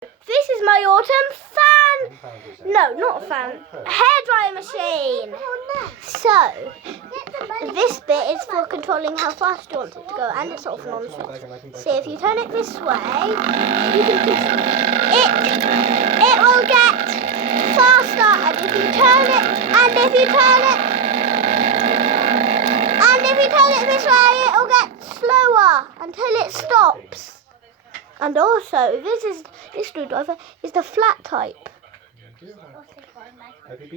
This is my autumn fan. No, not a fan. Hairdryer machine. So, this bit is for controlling how fast you want it to go, and it's off and on switch. So if you turn it this way, you can it will get faster, and if you turn it, this way, it will get slower until it stops. And also, this screwdriver is the flat type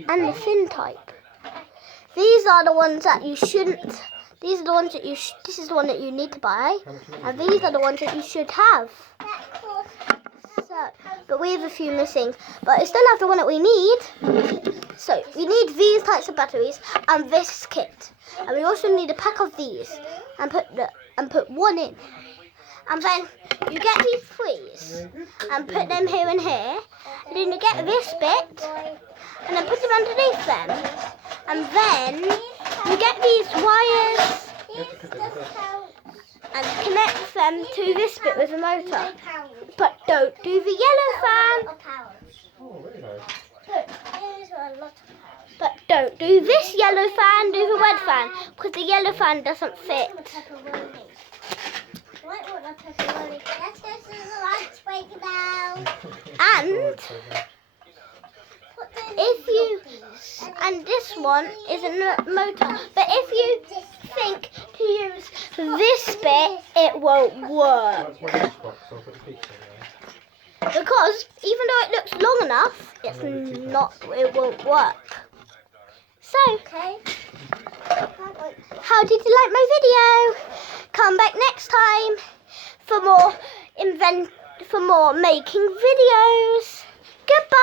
and the thin type. These are the ones that you shouldn't. These are the ones that this is the one that you need to buy, and these are the ones that you should have. So, but we have a few missing, but I still have the one that we need. So we need these types of batteries and this kit, and we also need a pack of these, and put one in. And then you get these threes and put them here and here. And then you get this bit and then put them underneath them. And then you get these wires and connect them to this bit with a motor. But don't do the yellow fan. But don't do this yellow fan, do the red fan, because the yellow fan doesn't fit. And this one is a motor, but if you think to use this bit, it won't work. Because even though it looks long enough, it won't work. So, how did you like my video? Come back next time for more making videos. Goodbye.